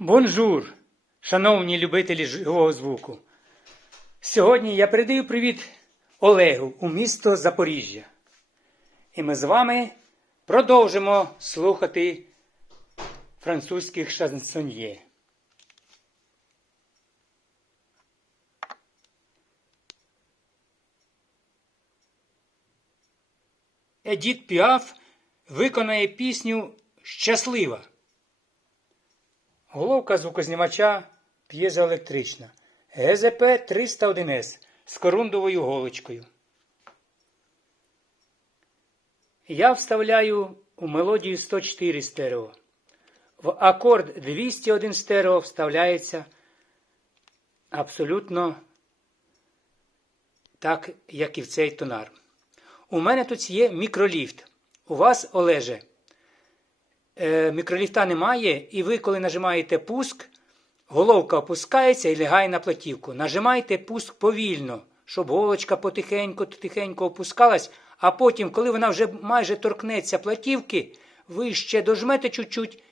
Бонжур, шановні любителі живого звуку. Сьогодні я передаю привіт Олегу у місто Запоріжжя. І ми з вами продовжимо слухати французьких шансоньє. Едіт Піаф виконає пісню Щаслива. Головка звукознімача п'єзоелектрична. ГЗП 301С з корундовою голочкою. Я вставляю у мелодію 104 стерео. В акорд 201 стерео вставляється абсолютно так, як і в цей тонар. У мене тут є мікроліфт. У вас, Олеже, мікроліфта немає, і ви, коли нажимаєте пуск, головка опускається і лягає на платівку. Нажимайте пуск повільно, щоб голочка потихеньку-тихенько опускалась, а потім, коли вона вже майже торкнеться платівки, ви ще дожмете чуть-чуть,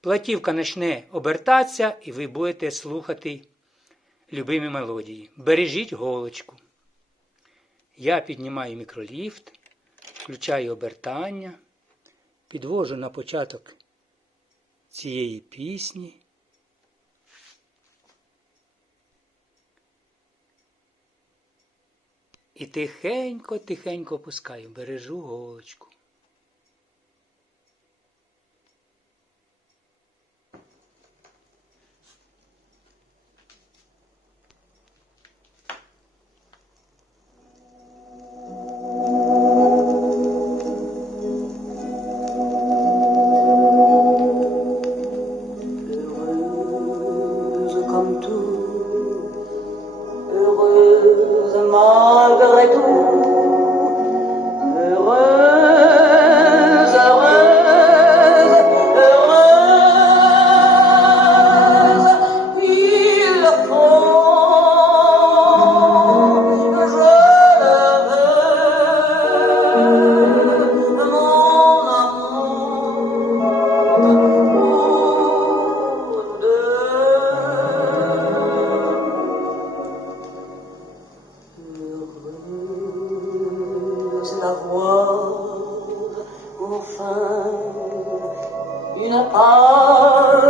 платівка почне обертатися, і ви будете слухати любимі мелодії. Бережіть голочку. Я піднімаю мікроліфт, включаю обертання, підвожу на початок цієї пісні. І тихенько-тихенько опускаю, бережу голочку. Oh. avoir enfin une part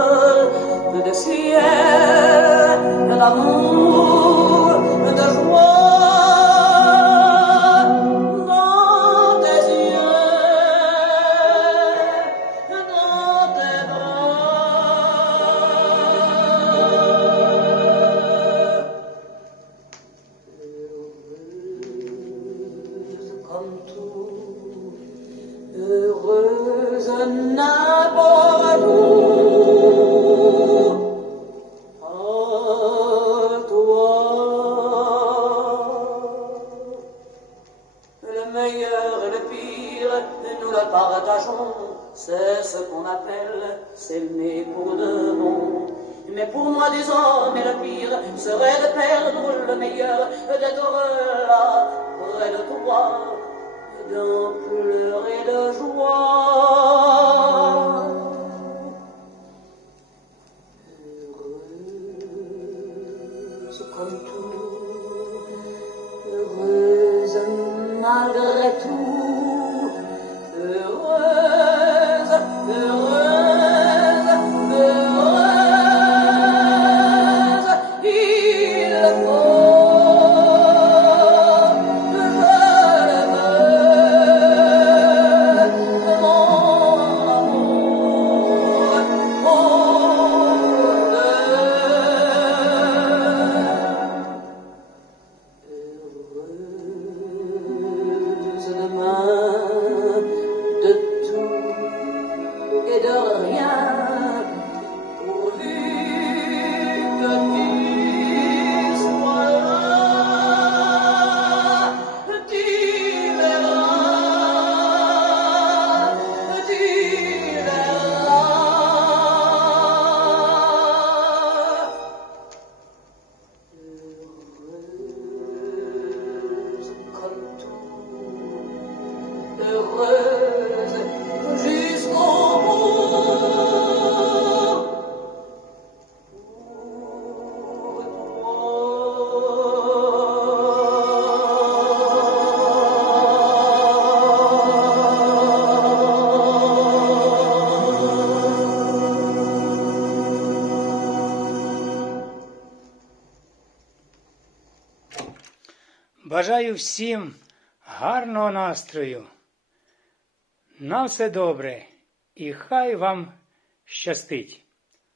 de ciel, de l'amour. Comme tout, heureuse n'importe où. À toi, le meilleur et le pire, nous le partageons. C'est ce qu'on appelle s'aimer pour de bon. Mais pour moi, et le pire serait de perdre le meilleur, d'être là, près de toi, et d'en pleurer de joie. Heureuse comme tout, heureuse malgré tout, Бажаю всім гарного настрою. На все добре і хай вам щастить.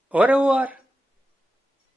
Оревуар!